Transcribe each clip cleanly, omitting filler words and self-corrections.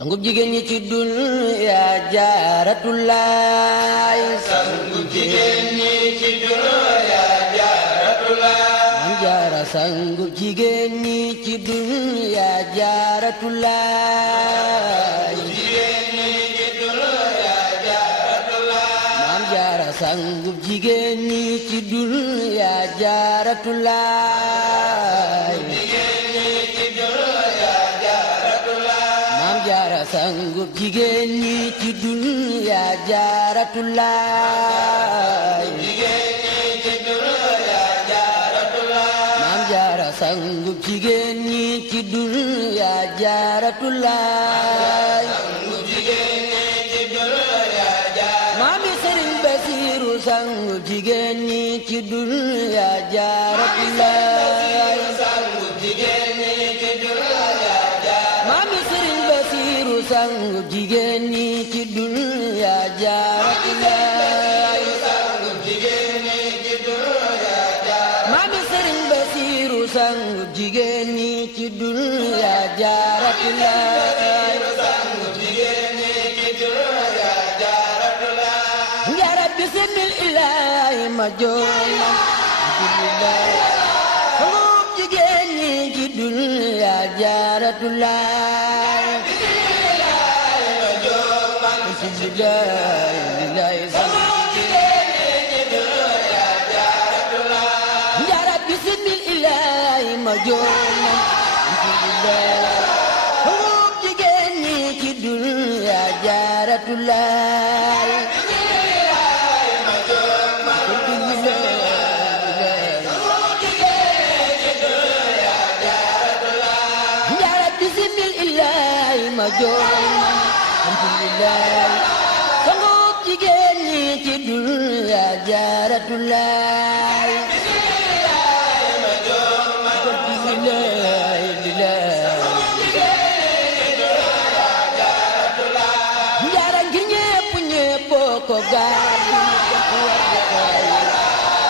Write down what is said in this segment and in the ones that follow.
sangub jigéen ñi ci dunya Jaaratulaay sangub jigéen ñi ci dunya Jaaratulaay Maam Jaara sangub jigéen ñi ci dunya Jaaratulaay jigéen ñi ci dunya Jaaratulaay Maam Jaara sangub jigéen ñi ci dunya Jaaratulaay sangub jigéen ñi ci dunya Jaaratulaay Maam Jaara sangub jigéen ñi ci dunya Jaaratulaay Maami Sëriñ Basiiru sangub jigéen ñi ci dunya Jaaratulaay sangub jigéen ñi ci dunya Jaaratulaay Maami Sëriñ Basiiru sangub jigéen ñi ci dunya Jaaratulaay Njaara bismillah ma joona sangub jigéen ñi ci dunya Jaaratulaay Njaara bismillah ma joona sangub jigéen ñi ci dunya Jaaratulaay Njaara bismillah ma joona sangub jigéen ñi ci dunya Jaaratulaay Njaara ngir ñépp ñépp ko gàddu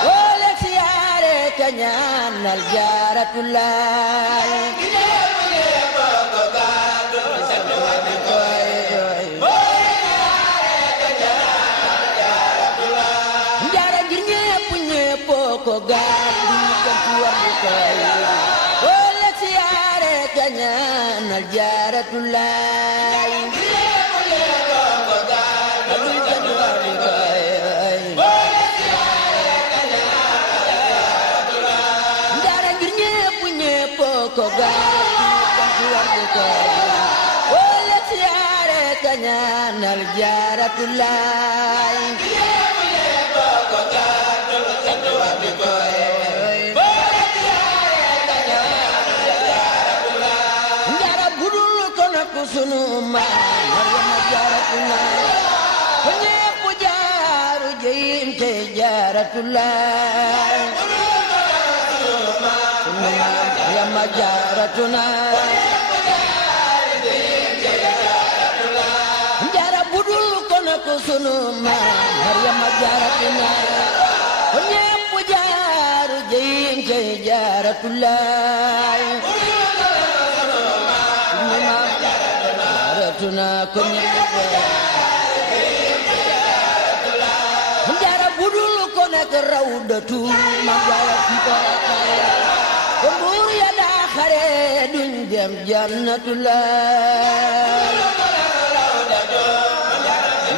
wole siyaare ka ñaanal Jaaratulaay ko gàddu ko tuwaat ko wala siyaare ka ñaanal Jaaratulaay Njaara ngir ñépp ñépp ko gàddu ko tuwaat ko wala siyaare ka ñaanal Jaaratulaay sunu maam Maryama Jaaratulaay fa ñépp jaaru jëyim te Jaaratulaay sunu maam Maryama Jaaratulaay Njaara budul ko nak sunu maam Maryama Jaaratulaay fa ñépp jaaru jëyim te Jaaratulaay Njaara budul ko nekk rawdatu ma Jaara fi Porokhane ko buur ya daa xare duñ dem Jannatulaay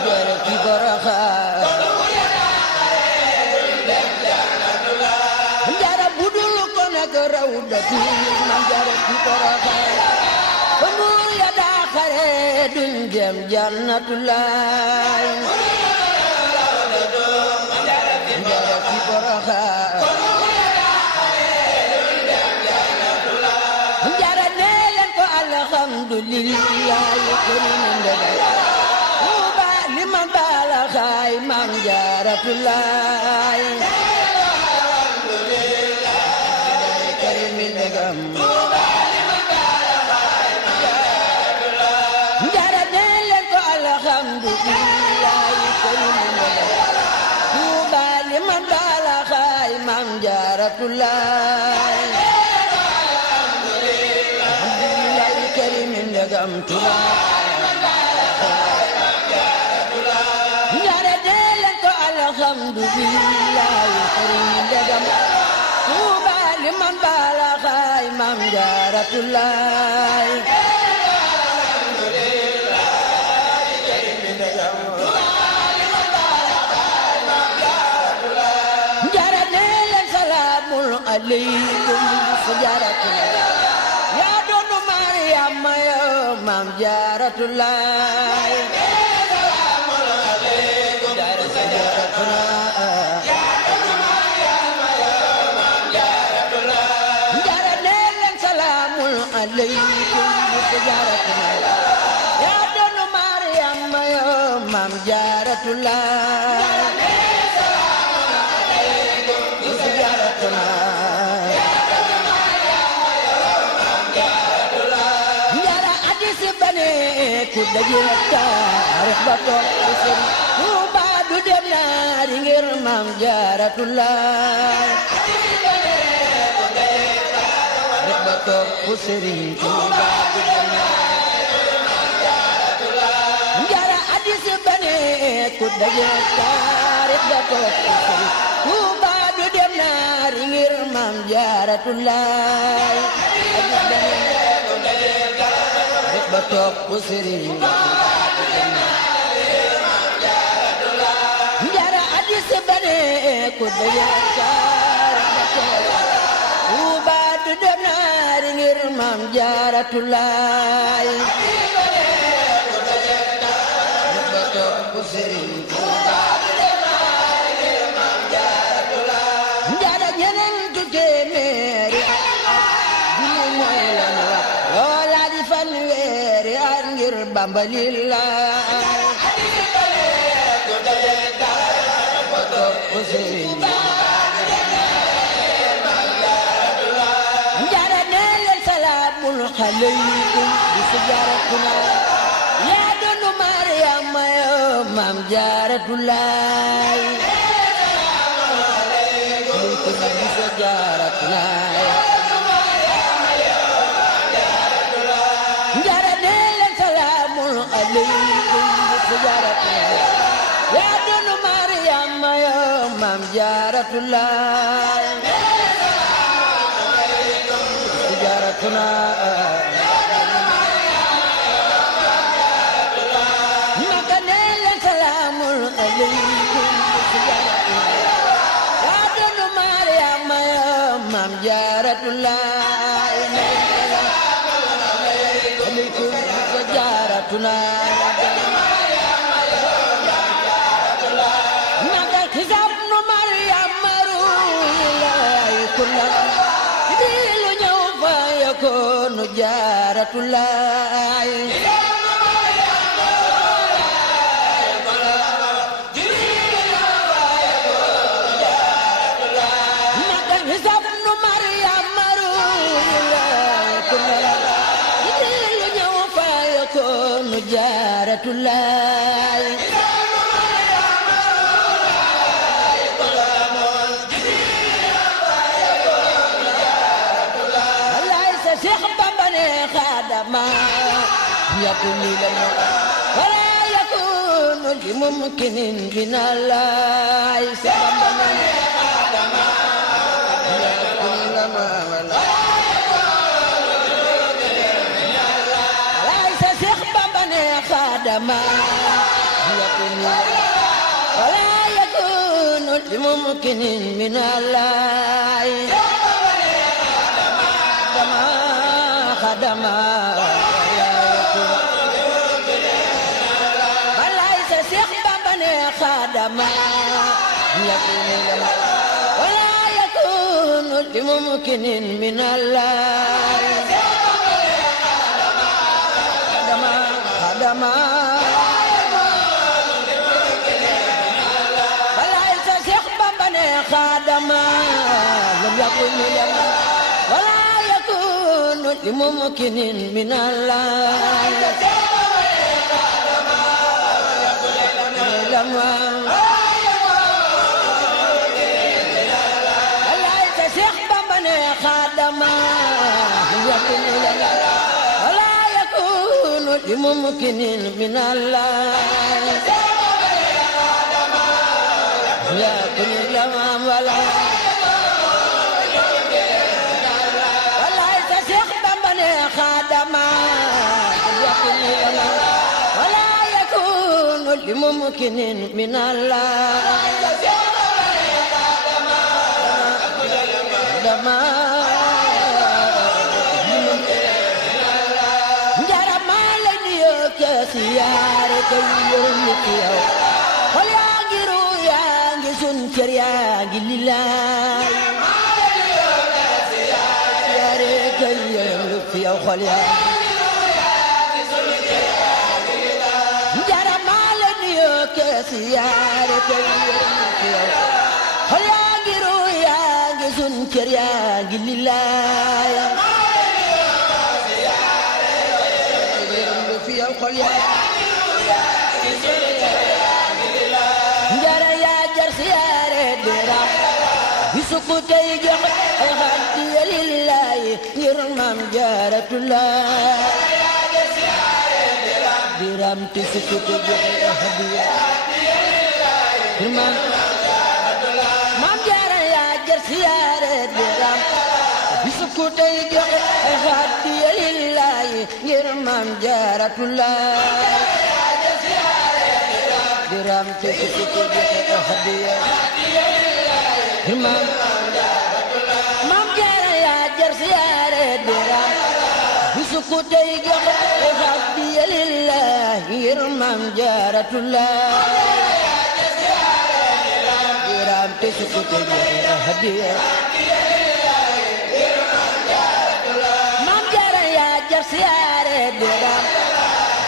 Jaara fi Porokhane Njaara budul ko nekk rawdatu ma Jaara fi Porokhane ko buur ya daa xare duñ dem Jannatulaay Njaara fi Porokhane Njaara nee leen ko alhamdulillahi karim ndegay Tuuba liman baala xaay Maam Jaaratulaay alhamdulillahi karim ndegam Njaara nee leen ko alhamdulillahi karim ndegay Tuuba liman baala xaay Maam Jaaratulaay alhamdulillahi karim ndegam Tuuba alhamdulillahi sëriñ ndegam Tuuba liman balaxaay Maam Jaaratullaay jara nee leen salaamun aleykum su Jaaratullaay yaa doonu Mariama yow Maam Jaaratullaay aleykum Jaaratullaay yaa doonu Mariama yow Maam Jaaratullaay njara addis bane ku dajil taarix ba toog Tuuba du dem naari ngir Maam Jaaratullaay ku Sëriñ Tuuba njara addis bane ku daje taarix ba toog ku Sëriñ Tuuba du dem naari ngir Maam Jaaratullaay addis bane ku daje taarix ba toog ku Sëriñ njara addis bane ku daje taarix ba toog Tuuba du dem naari ngir Maam Jaaratullaay njara ñenentu téeméeri junni mooy lañu wax loola di fanweeri at ngir Bamba lillaay aleykum bisu Jaaratullaay yaa doonu Mariama yow Maam Jaaratullaay aleykum bisu Jaaratullaay njara nee leen salaamun aleykum bisu Jaaratullaay yaa doonu Mariama yow Maam Jaaratullaay bisu Jaaratullaay Maam Jaaratullaay aleykum bisu Jaaratullaay naga xisaab nu Maryama ruulaay kullan di lu ñëw fa yakoonu Jaaratullaay Jaaratullaay wallaay sa Seex Bamba ne xaadama yakunu lana wala yakunu li mumkinin binallaay sa Bamba ne xaadama yakunu lana wala خادما يكون ولا يكون بممكن من الله خادما وليس شيخ بابا خادما يكون ولا يكون بممكن من الله وليس شيخ بابا خادما لم يكن لنا ولا يكون لممكن من الله وليس شيخ بابا خادما لم يكن لنا بممكن من الله yaa ko ni la maam wala walaay sa Seex Bamba ne xaadama yaa ko ni la maam wala yakunu li mumkinin min Allah dama njarama la niyo ke siyaare kay yónni ci yow xol yaa ngi ru yaa ngi sun cër yaa ngi lillaay siyaare kay yónni ci yow xol yaa njarama la niyo ke siyaare kay yónni ci yow xol yaa ngi ru yaa ngi sun cër yaa ngi lillaay njara yaa jar siyaare dira bisu ku tey jox ay hadiya lillahi ngir Maam Jaaratullah diram ti su ku tey jox ay hadiya ngir Maam Jaara yaa jar siyaare dira bisu ku tey jox ay hadiya lillahi ngir Maam Jaaratullah diram te su ku tey jox ay hadiya ngir Maam Jaara yaa jar siyaare dira bisu ku tey jox ay hadiya lillahi ngir Maam Jaaratullah diram te su ku tey jox ay hadiya siyaare dira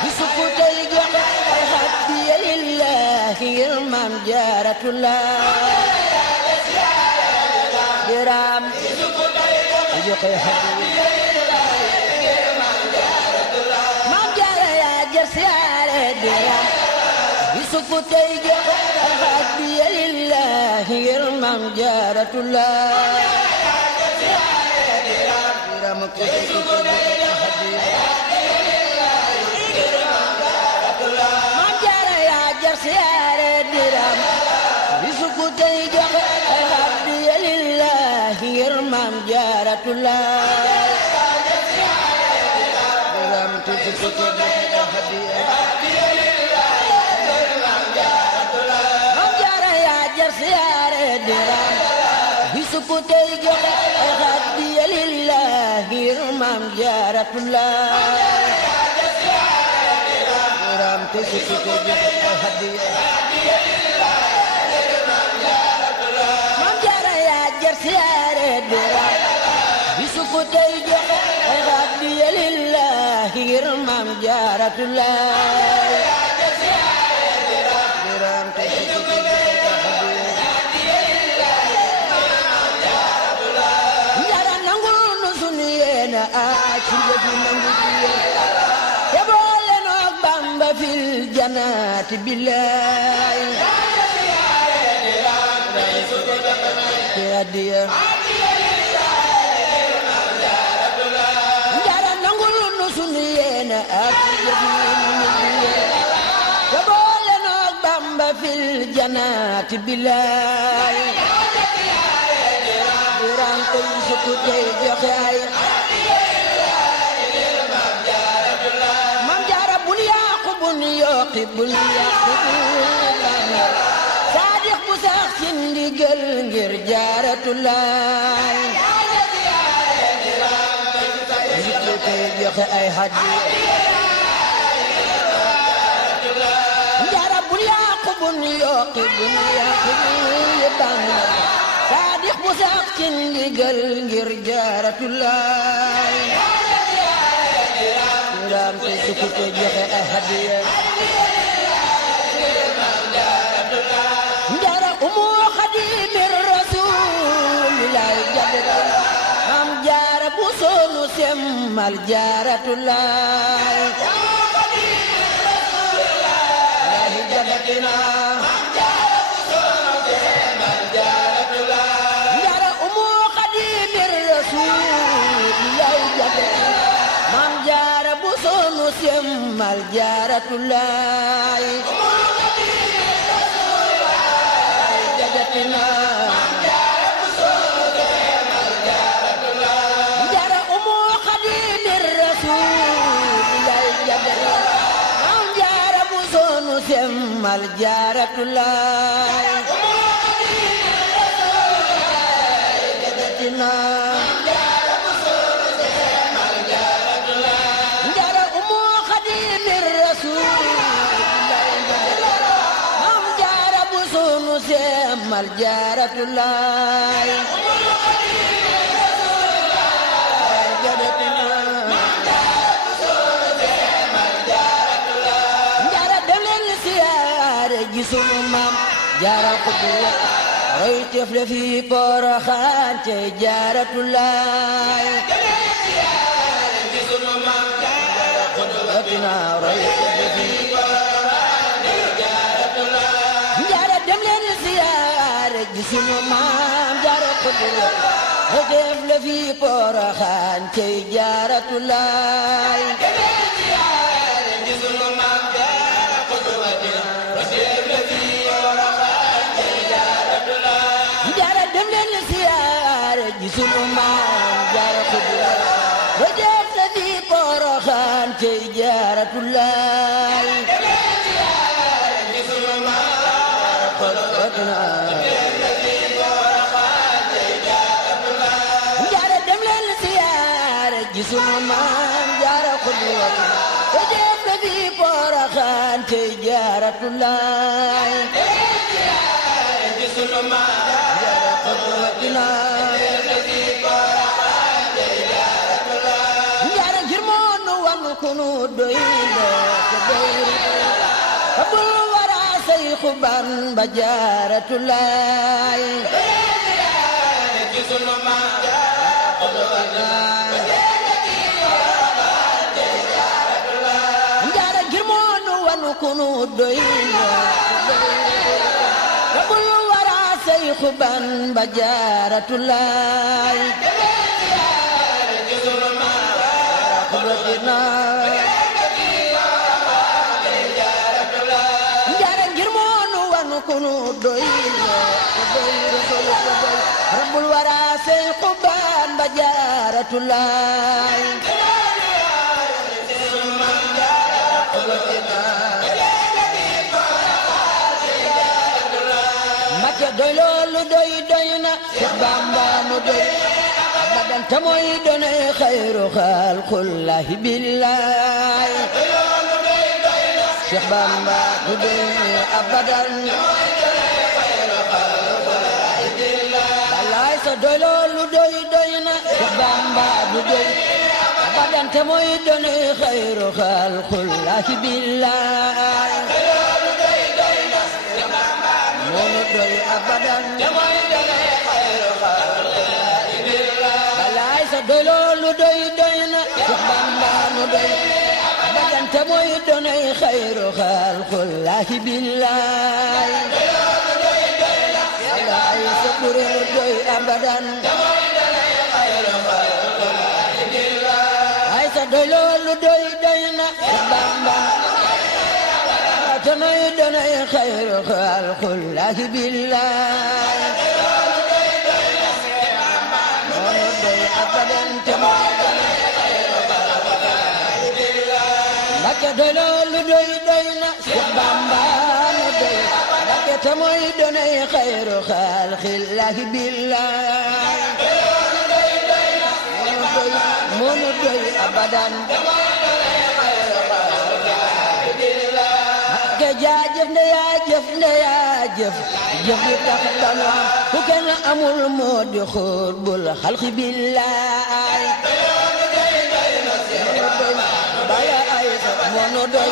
bisu ku tey jox ay hadiya lillahi ngir Maam Jaaratullah diram jox ay hadiya Maam Jaara yaa jar siyaare dira bisu ku tey jox ay hadiya lillahi ngir Maam Jaaratullah diram siyaare diram bisu ku tey jox ay hadiya lillahi ngir Maam Jaaratullah diram te bisu ku tey jox hadiya Maam Jaara yaa jar siyaare diram bisu ku tey jox ay hadiya lillahi ngir Maam Jaaratullah diram te bisu ku tey jox Maam Jaara yaa jar siyaare dira bisu ku tey jox ay hadiya lillahi ngir Maam Jaaratullah diram te bisu ku tey jox njara nangul nu sunu yéene ci jëf nangu ci te boole noog Bamba fil jannati billahi njara nangul nu sunu yéene ak jëf te boole noog Bamba fil jannati billahi diram te bisu ku tey jox ay Maam Jaara bul yàqu bul yokki bul yàqu saadix bu sax ci ndigal ngir Jaaratullah bisu ku tey jox ay hadiya Jaara bul yàqu bul yokki bul yàqu saadix bu sax ci ndigal ngir Jaaratullah diram te su ku tey jox ay hadiya njara umu xadimir rasulillahi jabata Maam Jaara bu sonu semmal Jaaratullah njara umu xadimir rasulillahi jabata Maam Jaara bu sonu semmal Jaaratullah jaratina jara umu xadiimir rasuul lay jabara maam jaara bu soonu semmal jaratulaay jaratina jara umu xadiimir rasuul lay jabara maam jaara bu soonu semmal jaratulaay sunu maam jaara xudwa roy teef la fi Poroxaan ca Jaaratulaay sunu maam jaara xudwa dina roy teef la fi Poroxaan ca Jaaratulaay jaara dem leen siyaare ji sunu maam jaara xudwa roy teef la fi Poroxaan ca Jaaratulaay sunu maam jaara xudwa ba jeex na fi Poroxaan cey Jaaratulaay sunu maam jaara dem leen siyaare ji sunu maam jaara xudwa ba jeex na fi Poroxaan cey Jaaratulaay sunu maam jaara xudwa kunu doy la ko doy abul wara Sayxu Bamba Jaaratulaay sunu maam jaara ngir moonu wanu kunu doy la abul wara Sayxu Bamba Jaaratulaay jaara ngir moonu wanu kunu doy rabbul wara Sayxu Bamba Jaaratulaay Mbakke doy loolu doy doy na Seex Bamba nu doy abadan te mooy doone xayru xalqullaahi billaay Seex Bamba nu doy abadan balaay sa doy loolu doy doy na Seex Bamba nu doy abadan te mooy doone xayru xalqullaahi billaay moo nu doy abadan doy loolu doy doy na Seex Bamba nu doy abadan te mooy doonay xayru xalqullaahi billaay alaay sa kuréel doy abadan ay sa doy loolu doy doy na Seex Bamba te mooy doonay xayru xalqullaahi billaay Mbakke doy loolu doy doy na Seex Bamba nu doy Mbakke te mooy doonay xayru xalqullaahi billaay moo nu doy abadan Mbakke jaajëf nde yaa jëf nde yaa jëf jëf li tax danu am ku kenn amul moo di xutbul xalqi billaay baya ay moo nu doy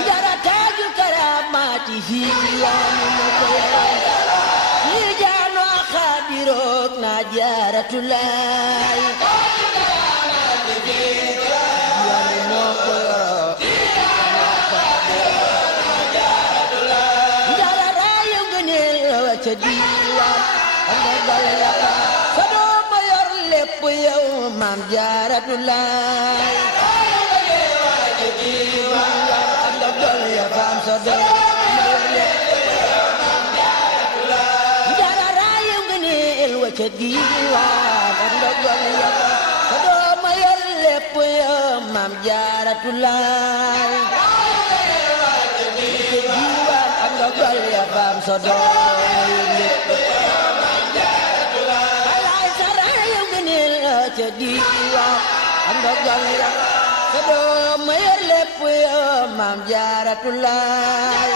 njara taajul karaamaati fii yaanu mu koy fii jaanu ak xaadiroog na Jaaratulaay yaanu moo ko yoroo njara raayu ngëneel wa ca diiwaan anda dal yàlla sa doom ma yor lépp yow maam Jaaratulaay anda dal ya faam sa doom ca diiwaan ak ndogal ya sa dooma yor lépp ya maam Jaaratulaay ca diiwaan ak ndogal ya faam sa dooma yor lépp alaay saraay ngëneel ca diiwaan ak ndogal ya sa dooma yor lépp ya maam Jaaratulaay